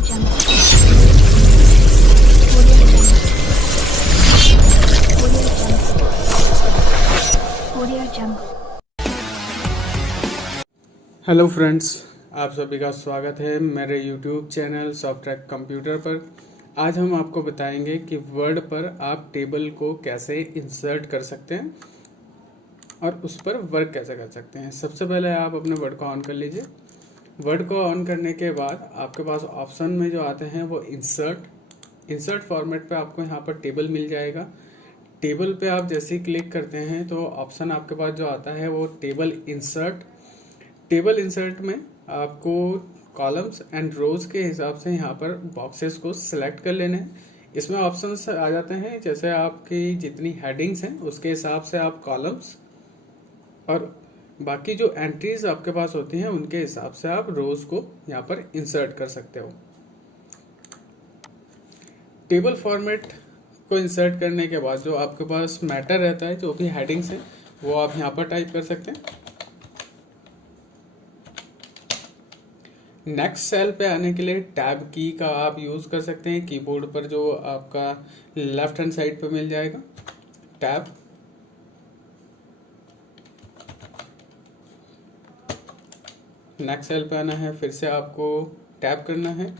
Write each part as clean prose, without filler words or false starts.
Jungle. Audio Jungle. Audio Jungle. Hello friends, आप सभी का स्वागत है मेरे YouTube चैनल सॉफ्टट्रैक कंप्यूटर पर। आज हम आपको बताएंगे कि वर्ड पर आप टेबल को कैसे इंसर्ट कर सकते हैं और उस पर वर्क कैसे कर सकते हैं। सबसे पहले आप अपने वर्ड को ऑन कर लीजिए। वर्ड को ऑन करने के बाद आपके पास ऑप्शन में जो आते हैं वो इंसर्ट फॉर्मेट पे आपको यहाँ पर टेबल मिल जाएगा। टेबल पे आप जैसे ही क्लिक करते हैं तो ऑप्शन आपके पास जो आता है वो टेबल इंसर्ट में आपको कॉलम्स एंड रोज के हिसाब से यहाँ पर बॉक्सेस को सिलेक्ट कर लेने हैं। इसमें ऑप्शंस आ जाते हैं, जैसे आपकी जितनी हेडिंग्स हैं उसके हिसाब से आप कॉलम्स और बाकी जो एंट्रीज आपके पास होती हैं उनके हिसाब से आप रोज को यहाँ पर इंसर्ट कर सकते हो। टेबल फॉर्मेट को इंसर्ट करने के बाद जो आपके पास मैटर रहता है, जो भी हेडिंग्स हैं वो आप यहाँ पर टाइप कर सकते हैं। नेक्स्ट सेल पे आने के लिए टैब की का आप यूज कर सकते हैं। कीबोर्ड पर जो आपका लेफ्ट हैंड साइड पे मिल जाएगा टैब। नेक्स्ट सेल पे आना है, फिर से आपको टैब करना है।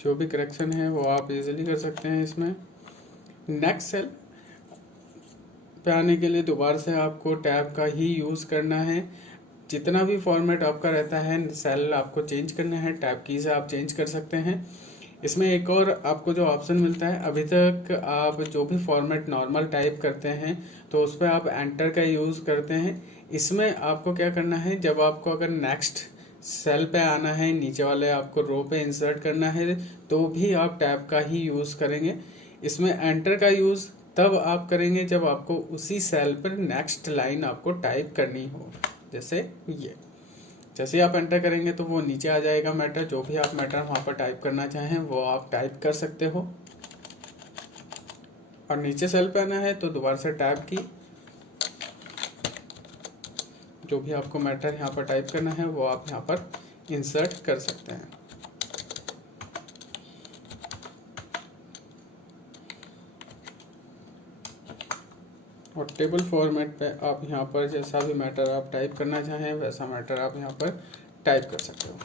जो भी करेक्शन है वो आप इजीली कर सकते हैं इसमें। नेक्स्ट सेल पे आने के लिए दोबारा से आपको टैब का ही यूज करना है। जितना भी फॉर्मेट आपका रहता है सेल आपको चेंज करना है, टैब की से आप चेंज कर सकते हैं। इसमें एक और आपको जो ऑप्शन मिलता है, अभी तक आप जो भी फॉर्मेट नॉर्मल टाइप करते हैं तो उस पर आप एंटर का यूज करते हैं। इसमें आपको क्या करना है, जब आपको अगर नेक्स्ट सेल पे आना है, नीचे वाले आपको रो पे इंसर्ट करना है तो भी आप टैब का ही यूज करेंगे। इसमें एंटर का यूज तब आप करेंगे जब आपको उसी सेल पर नेक्स्ट लाइन आपको टाइप करनी हो। जैसे ही आप एंटर करेंगे तो वो नीचे आ जाएगा मैटर। जो भी आप मैटर वहां पर टाइप करना चाहें वो आप टाइप कर सकते हो। और नीचे सेल पे आना है तो दोबारा से टैब की, जो भी आपको मैटर यहाँ पर टाइप करना है वो आप यहाँ पर इंसर्ट कर सकते हैं। और टेबल फॉर्मेट पे आप यहाँ पर जैसा भी मैटर आप टाइप करना चाहें वैसा मैटर आप यहाँ पर टाइप कर सकते हो।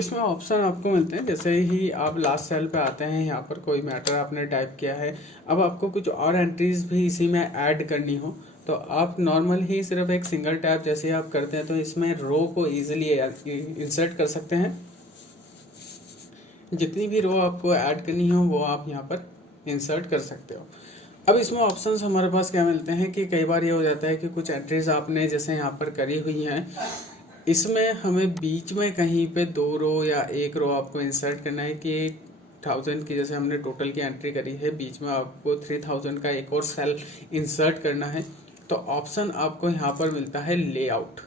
इसमें ऑप्शन आपको मिलते हैं, जैसे ही आप लास्ट सेल पे आते हैं, यहाँ पर कोई मैटर आपने टाइप किया है, अब आपको कुछ और एंट्रीज भी इसी में ऐड करनी हो तो आप नॉर्मल ही सिर्फ एक सिंगल टैप जैसे आप करते हैं तो इसमें रो को इजीली इंसर्ट कर सकते हैं। जितनी भी रो आपको ऐड करनी हो वो आप यहाँ पर इंसर्ट कर सकते हो। अब इसमें ऑप्शंस हमारे पास क्या मिलते हैं कि कई बार ये हो जाता है कि कुछ एंट्रीज आपने जैसे यहाँ पर करी हुई हैं, इसमें हमें बीच में कहीं पे 2 रो या 1 रो आपको इंसर्ट करना है कि 1000 की जैसे हमने टोटल की एंट्री करी है, बीच में आपको 3000 का एक और सेल इंसर्ट करना है तो ऑप्शन आपको यहाँ पर मिलता है लेआउट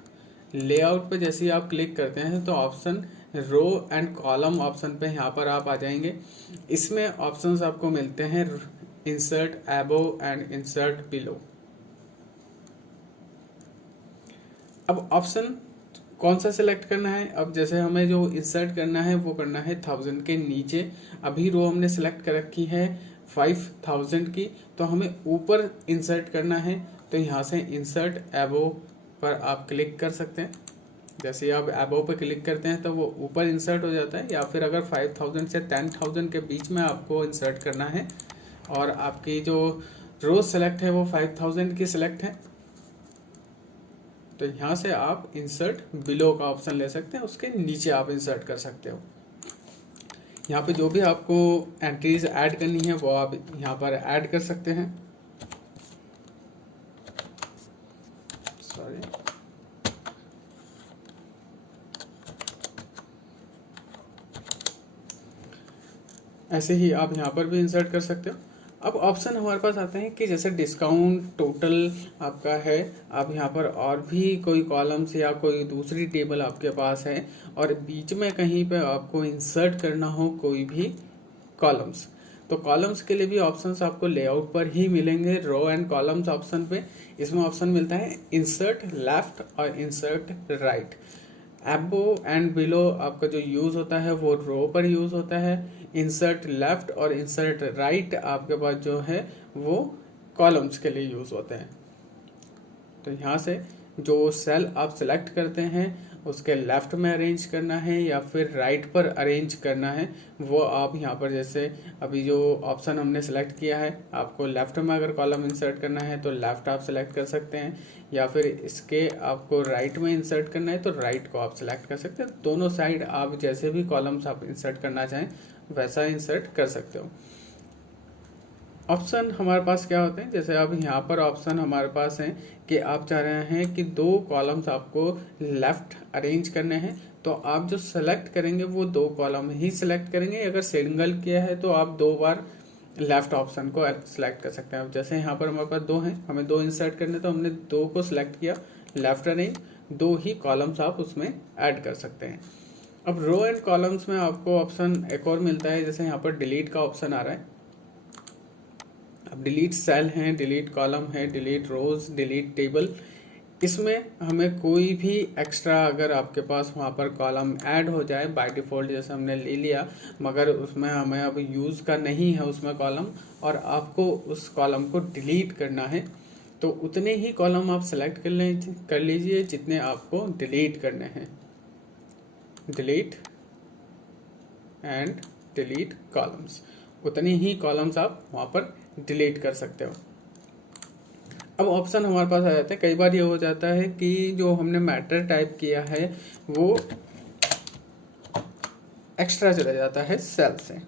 पे जैसे ही आप क्लिक करते हैं तो option row and column option पे यहाँ पर आप आ जाएंगे। इसमें ऑप्शंस आपको मिलते हैं insert above and insert below. अब ऑप्शन कौन सा सिलेक्ट करना है, अब जैसे हमें जो इंसर्ट करना है वो करना है 1000 के नीचे। अभी रो हमने सिलेक्ट कर रखी है 5000 की, तो हमें ऊपर इंसर्ट करना है तो यहाँ से इंसर्ट अबव पर आप क्लिक कर सकते हैं। जैसे ही आप अबव पे क्लिक करते हैं तो वो ऊपर इंसर्ट हो जाता है। या फिर अगर 5000 से 10000 के बीच में आपको इंसर्ट करना है और आपकी जो रो सेलेक्ट है वो 5000 की सिलेक्ट है तो यहाँ से आप इंसर्ट बिलो का ऑप्शन ले सकते हैं, उसके नीचे आप इंसर्ट कर सकते हो। यहाँ पे जो भी आपको एंट्रीज ऐड करनी है वो आप यहाँ पर ऐड कर सकते हैं। सॉरी, ऐसे ही आप यहाँ पर भी इंसर्ट कर सकते हो। अब ऑप्शन हमारे पास आते हैं कि जैसे डिस्काउंट टोटल आपका है, आप यहाँ पर और भी कोई कॉलम्स या कोई दूसरी टेबल आपके पास है और बीच में कहीं पे आपको इंसर्ट करना हो कोई भी कॉलम्स, तो कॉलम्स के लिए भी ऑप्शंस आपको लेआउट पर ही मिलेंगे, रो एंड कॉलम्स ऑप्शन पे। इसमें ऑप्शन मिलता है इंसर्ट लेफ्ट और इंसर्ट राइट। एबो एंड बिलो आपका जो यूज होता है वो रो पर यूज होता है, इंसर्ट लेफ्ट और इंसर्ट राइट आपके पास जो है वो कॉलम्स के लिए यूज होते हैं। तो यहाँ से जो सेल आप सिलेक्ट करते हैं उसके लेफ्ट में अरेंज करना है या फिर राइट पर अरेंज करना है, वो आप यहाँ पर जैसे अभी जो ऑप्शन हमने सेलेक्ट किया है, आपको लेफ्ट में अगर कॉलम इंसर्ट करना है तो लेफ्ट आप सेलेक्ट कर सकते हैं, या फिर इसके आपको राइट में इंसर्ट करना है तो राइट को आप सेलेक्ट कर सकते हैं। दोनों साइड आप जैसे भी कॉलम्स आप इंसर्ट करना चाहें वैसा इंसर्ट कर सकते हो। ऑप्शन हमारे पास क्या होते हैं, जैसे अब यहाँ पर ऑप्शन हमारे पास हैं कि आप चाह रहे हैं कि 2 कॉलम्स आपको लेफ्ट अरेंज करने हैं, तो आप जो सेलेक्ट करेंगे वो 2 कॉलम ही सिलेक्ट करेंगे। अगर सिंगल किया है तो आप 2 बार लेफ्ट ऑप्शन को सिलेक्ट कर सकते हैं। अब जैसे यहाँ पर हमारे पास 2 हैं, हमें 2 इंसर्ट करने, तो हमने 2 को सिलेक्ट किया लेफ्ट अरेंज, 2 ही कॉलम्स आप उसमें ऐड कर सकते हैं। अब रो एंड कॉलम्स में आपको ऑप्शन एक और मिलता है, जैसे यहाँ पर डिलीट का ऑप्शन आ रहा है। अब डिलीट सेल है, डिलीट कॉलम है, डिलीट रोज, डिलीट टेबल, इसमें हमें कोई भी एक्स्ट्रा अगर आपके पास वहाँ पर कॉलम ऐड हो जाए बाय डिफ़ॉल्ट जैसे हमने ले लिया, मगर उसमें हमें अब यूज़ का नहीं है उसमें कॉलम और आपको उस कॉलम को डिलीट करना है, तो उतने ही कॉलम आप सेलेक्ट कर लीजिए जितने आपको डिलीट करने हैं। डिलीट एंड डिलीट कॉलम्स, उतनी ही कॉलम्स आप वहाँ पर डिलीट कर सकते हो। अब ऑप्शन हमारे पास आ जाते हैं, कई बार ये हो जाता है कि जो हमने मैटर टाइप किया है वो एक्स्ट्रा चला जाता है सेल से।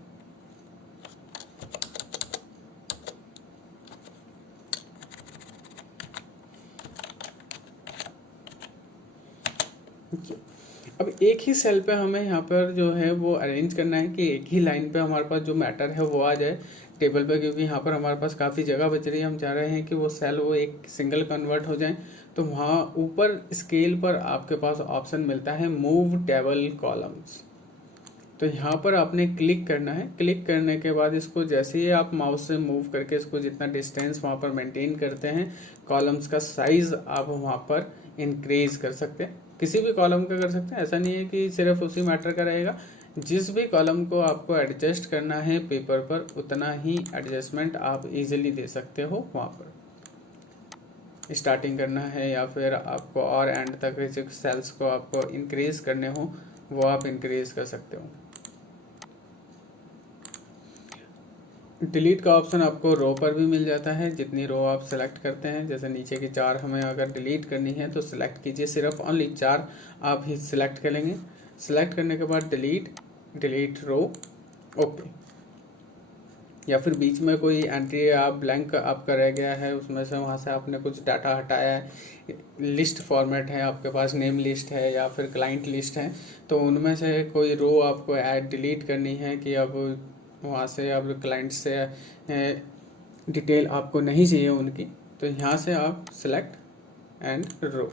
अब एक ही सेल पे हमें यहाँ पर जो है वो अरेंज करना है कि एक ही लाइन पे हमारे पास जो मैटर है वो आ जाए टेबल पे, क्योंकि यहाँ पर हमारे पास काफ़ी जगह बच रही है। हम चाह रहे हैं कि वो सेल वो एक सिंगल कन्वर्ट हो जाए, तो वहाँ ऊपर स्केल पर आपके पास ऑप्शन मिलता है मूव टेबल कॉलम्स। तो यहाँ पर आपने क्लिक करना है। क्लिक करने के बाद इसको जैसे ही आप माउस से मूव करके इसको जितना डिस्टेंस वहाँ पर मेंटेन करते हैं, कॉलम्स का साइज आप वहाँ पर इंक्रीज कर सकते हैं, किसी भी कॉलम का कर सकते हैं। ऐसा नहीं है कि सिर्फ उसी मैटर का रहेगा, जिस भी कॉलम को आपको एडजस्ट करना है पेपर पर उतना ही एडजस्टमेंट आप इजीली दे सकते हो। वहाँ पर स्टार्टिंग करना है या फिर आपको और एंड तक सेल्स को आपको इंक्रीज करने हो वो आप इंक्रीज कर सकते हो। डिलीट का ऑप्शन आपको रो पर भी मिल जाता है, जितनी रो आप सेलेक्ट करते हैं, जैसे नीचे की 4 हमें अगर डिलीट करनी है तो सिलेक्ट कीजिए, सिर्फ ओनली 4 आप ही सिलेक्ट करेंगे। सिलेक्ट करने के बाद डिलीट रो, ओके। या फिर बीच में कोई एंट्री आप ब्लैंक आपका रह गया है, उसमें से वहाँ से आपने कुछ डाटा हटाया है, लिस्ट फॉर्मेट है आपके पास, नेम लिस्ट है या फिर क्लाइंट लिस्ट है, तो उनमें से कोई रो आपको ऐड डिलीट करनी है कि अब वहाँ से अब क्लाइंट से डिटेल आपको नहीं चाहिए उनकी, तो यहाँ से आप सिलेक्ट एंड रो।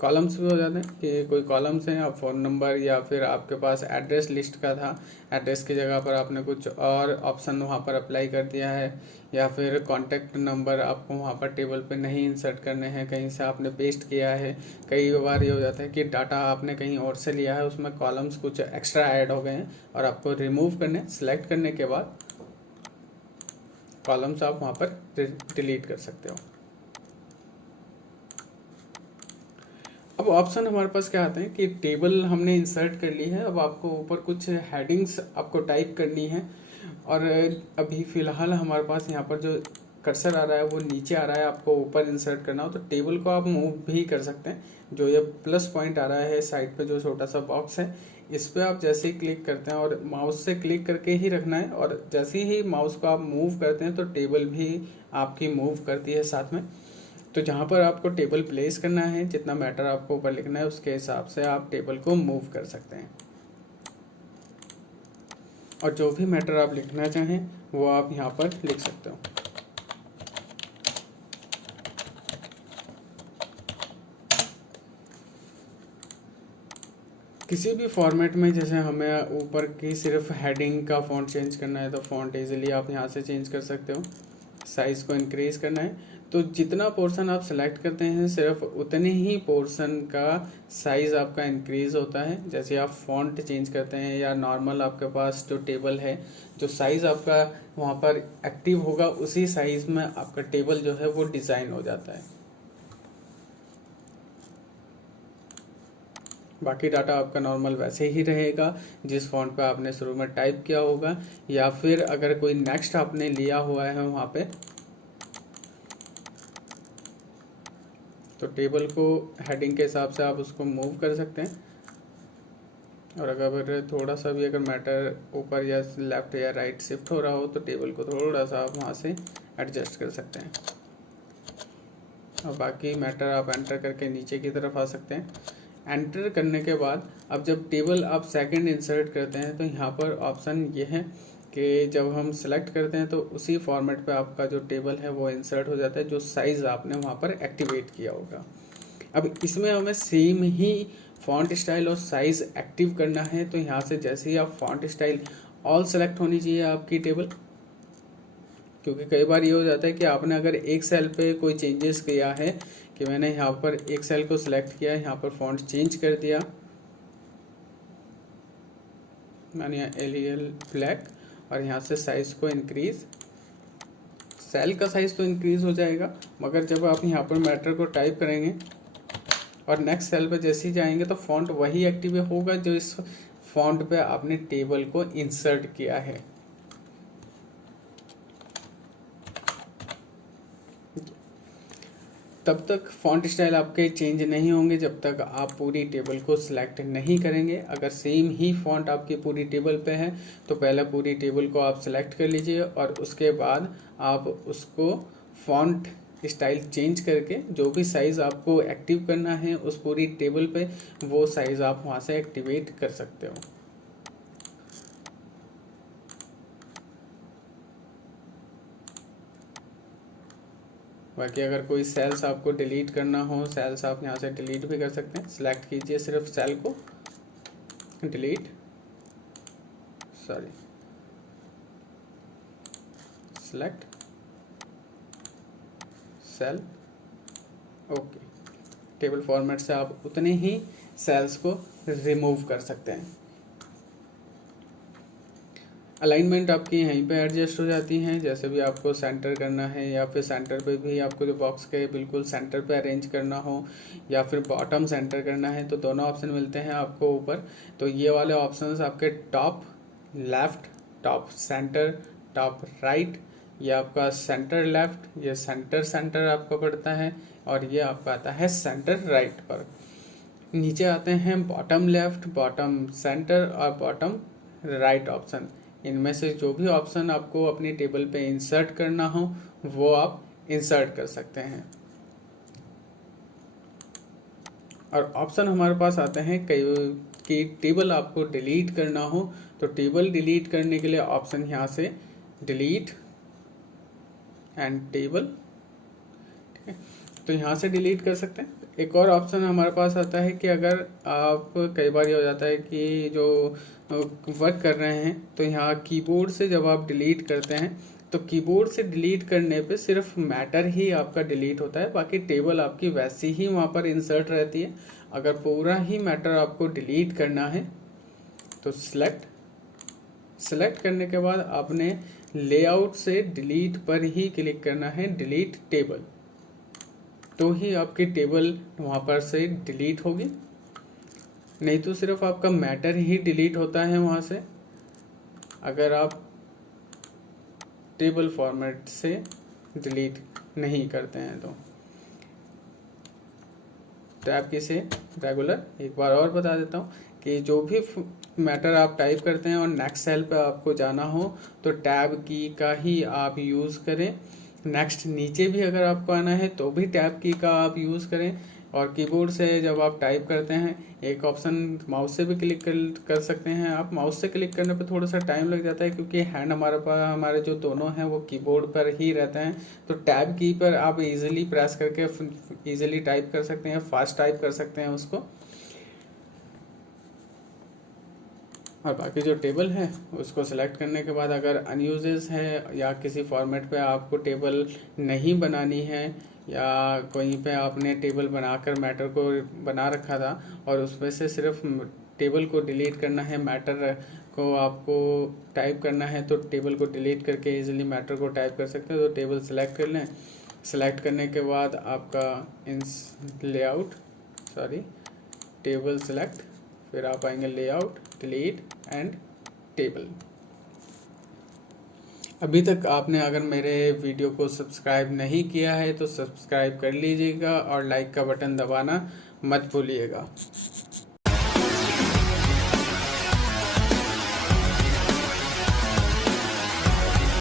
कॉलम्स भी हो जाते हैं कि कोई कॉलम्स हैं, आप फ़ोन नंबर या फिर आपके पास एड्रेस लिस्ट का था, एड्रेस की जगह पर आपने कुछ और ऑप्शन वहाँ पर अप्लाई कर दिया है, या फिर कॉन्टैक्ट नंबर आपको वहाँ पर टेबल पे नहीं इंसर्ट करने हैं, कहीं से आपने पेस्ट किया है। कई बार ये हो जाता है कि डाटा आपने कहीं और से लिया है, उसमें कॉलम्स कुछ एक्स्ट्रा ऐड हो गए हैं और आपको रिमूव करने, सेलेक्ट करने के बाद कॉलम्स आप वहाँ पर डिलीट कर सकते हो। अब ऑप्शन हमारे पास क्या आते हैं कि टेबल हमने इंसर्ट कर ली है, अब आपको ऊपर कुछ हेडिंग्स आपको टाइप करनी है, और अभी फ़िलहाल हमारे पास यहाँ पर जो कर्सर आ रहा है वो नीचे आ रहा है, आपको ऊपर इंसर्ट करना हो तो टेबल को आप मूव भी कर सकते हैं। जो ये प्लस पॉइंट आ रहा है साइड पे, जो छोटा सा बॉक्स है, इस पर आप जैसे ही क्लिक करते हैं, और माउस से क्लिक करके ही रखना है, और जैसे ही माउस को आप मूव करते हैं तो टेबल भी आपकी मूव करती है साथ में। तो जहाँ पर आपको टेबल प्लेस करना है, जितना मैटर आपको ऊपर लिखना है उसके हिसाब से आप टेबल को मूव कर सकते हैं। और जो भी मैटर आप लिखना चाहें वो आप यहाँ पर लिख सकते हो। किसी भी फॉर्मेट में जैसे हमें ऊपर की सिर्फ हेडिंग का फ़ॉन्ट चेंज करना है तो फ़ॉन्ट इजीली आप यहाँ से चेंज कर सकते हो। साइज़ को इंक्रीज़ करना है तो जितना पोर्शन आप सेलेक्ट करते हैं सिर्फ उतने ही पोर्शन का साइज़ आपका इंक्रीज़ होता है। जैसे आप फ़ॉन्ट चेंज करते हैं या नॉर्मल आपके पास जो टेबल है, जो साइज़ आपका वहाँ पर एक्टिव होगा उसी साइज़ में आपका टेबल जो है वो डिज़ाइन हो जाता है। बाकी डाटा आपका नॉर्मल वैसे ही रहेगा जिस फॉन्ट पे आपने शुरू में टाइप किया होगा, या फिर अगर कोई नेक्स्ट आपने लिया हुआ है वहाँ पे तो टेबल को हेडिंग के हिसाब से आप उसको मूव कर सकते हैं। और अगर थोड़ा सा भी अगर मैटर ऊपर या लेफ्ट या राइट शिफ्ट हो रहा हो तो टेबल को थोड़ा सा आप वहाँ से एडजस्ट कर सकते हैं। और बाकी मैटर आप एंटर करके नीचे की तरफ आ सकते हैं। एंटर करने के बाद अब जब टेबल आप सेकंड इंसर्ट करते हैं तो यहाँ पर ऑप्शन ये है कि जब हम सेलेक्ट करते हैं तो उसी फॉर्मेट पे आपका जो टेबल है वो इंसर्ट हो जाता है जो साइज़ आपने वहाँ पर एक्टिवेट किया होगा। अब इसमें हमें सेम ही फॉन्ट स्टाइल और साइज़ एक्टिव करना है तो यहाँ से जैसे ही आप फॉन्ट स्टाइल ऑल सेलेक्ट होनी चाहिए आपकी टेबल, क्योंकि कई बार ये हो जाता है कि आपने अगर एक सेल पे कोई चेंजेस किया है कि मैंने यहाँ पर एक सेल को सिलेक्ट किया, यहाँ पर फॉन्ट चेंज कर दिया, मैंने यहाँ एरियल ब्लैक और यहाँ से साइज़ को इंक्रीज, सेल का साइज़ तो इंक्रीज हो जाएगा मगर जब आप यहाँ पर मैटर को टाइप करेंगे और नेक्स्ट सेल पे जैसे ही जाएंगे तो फॉन्ट वही एक्टिव होगा जो इस फॉन्ट पे आपने टेबल को इंसर्ट किया है। तब तक फॉन्ट स्टाइल आपके चेंज नहीं होंगे जब तक आप पूरी टेबल को सिलेक्ट नहीं करेंगे। अगर सेम ही फॉन्ट आपकी पूरी टेबल पे है तो पहले पूरी टेबल को आप सिलेक्ट कर लीजिए और उसके बाद आप उसको फॉन्ट स्टाइल चेंज करके जो भी साइज़ आपको एक्टिव करना है उस पूरी टेबल पे वो साइज़ आप वहाँ से एक्टिवेट कर सकते हो। बाकी अगर कोई सेल्स आपको डिलीट करना हो, सेल्स आप यहाँ से डिलीट भी कर सकते हैं। सिलेक्ट कीजिए सिर्फ सेल को, delete, select cell, okay. Table format से आप उतने ही सेल्स को रिमूव कर सकते हैं। अलाइनमेंट आपकी यहीं पे एडजस्ट हो जाती हैं, जैसे भी आपको सेंटर करना है या फिर सेंटर पे भी आपको जो बॉक्स के बिल्कुल सेंटर पे अरेंज करना हो या फिर बॉटम सेंटर करना है तो दोनों ऑप्शन मिलते हैं आपको ऊपर। तो ये वाले ऑप्शंस आपके top left, top centre, top right, ये आपका सेंटर लेफ्ट, ये सेंटर सेंटर आपका पड़ता है और ये आपका आता है सेंटर राइट पर। नीचे आते हैं बॉटम लेफ्ट, बॉटम सेंटर और बॉटम राइट ऑप्शन। इनमें से जो भी ऑप्शन आपको अपनी टेबल पे इंसर्ट करना हो वो आप इंसर्ट कर सकते हैं। और ऑप्शन हमारे पास आते हैं कई कि टेबल आपको डिलीट करना हो तो टेबल डिलीट करने के लिए ऑप्शन यहाँ से डिलीट एंड टेबल, ठीक है, तो यहाँ से डिलीट कर सकते हैं। एक और ऑप्शन हमारे पास आता है कि अगर आप कई बार ये हो जाता है कि जो वर्क कर रहे हैं तो यहाँ कीबोर्ड से जब आप डिलीट करते हैं तो कीबोर्ड से डिलीट करने पे सिर्फ मैटर ही आपका डिलीट होता है, बाकी टेबल आपकी वैसी ही वहाँ पर इंसर्ट रहती है। अगर पूरा ही मैटर आपको डिलीट करना है तो सिलेक्ट करने के बाद आपने लेआउट से डिलीट पर ही क्लिक करना है, डिलीट टेबल, तो ही आपकी टेबल वहाँ पर से डिलीट होगी, नहीं तो सिर्फ आपका मैटर ही डिलीट होता है वहाँ से अगर आप टेबल फॉर्मेट से डिलीट नहीं करते हैं तो। टैब की से रेगुलर एक बार और बता देता हूँ कि जो भी मैटर आप टाइप करते हैं और नेक्स्ट सेल पे आपको जाना हो तो टैब की का ही आप यूज़ करें। नेक्स्ट नीचे भी अगर आपको आना है तो भी टैब की का आप यूज़ करें। और कीबोर्ड से जब आप टाइप करते हैं एक ऑप्शन माउस से भी क्लिक कर सकते हैं आप। माउस से क्लिक करने पर थोड़ा सा टाइम लग जाता है क्योंकि हैंड हमारे जो दोनों हैं वो कीबोर्ड पर ही रहते हैं। तो टैब की पर आप इजीली प्रेस करके इजीली टाइप कर सकते हैं, फास्ट टाइप कर सकते हैं उसको। और बाकी जो टेबल है उसको सेलेक्ट करने के बाद अगर अनयूजेस है या किसी फॉर्मेट पे आपको टेबल नहीं बनानी है या कहीं पे आपने टेबल बनाकर मैटर को बना रखा था और उसमें से सिर्फ टेबल को डिलीट करना है, मैटर को आपको टाइप करना है, तो टेबल को डिलीट करके इजीली मैटर को टाइप कर सकते हैं। तो टेबल सेलेक्ट कर लें। सेलेक्ट करने के बाद आपका टेबल सेलेक्ट, फिर आप आएंगे लेआउट, डिलीट एंड टेबल। अभी तक आपने अगर मेरे वीडियो को सब्सक्राइब नहीं किया है तो सब्सक्राइब कर लीजिएगा और लाइक का बटन दबाना मत भूलिएगा।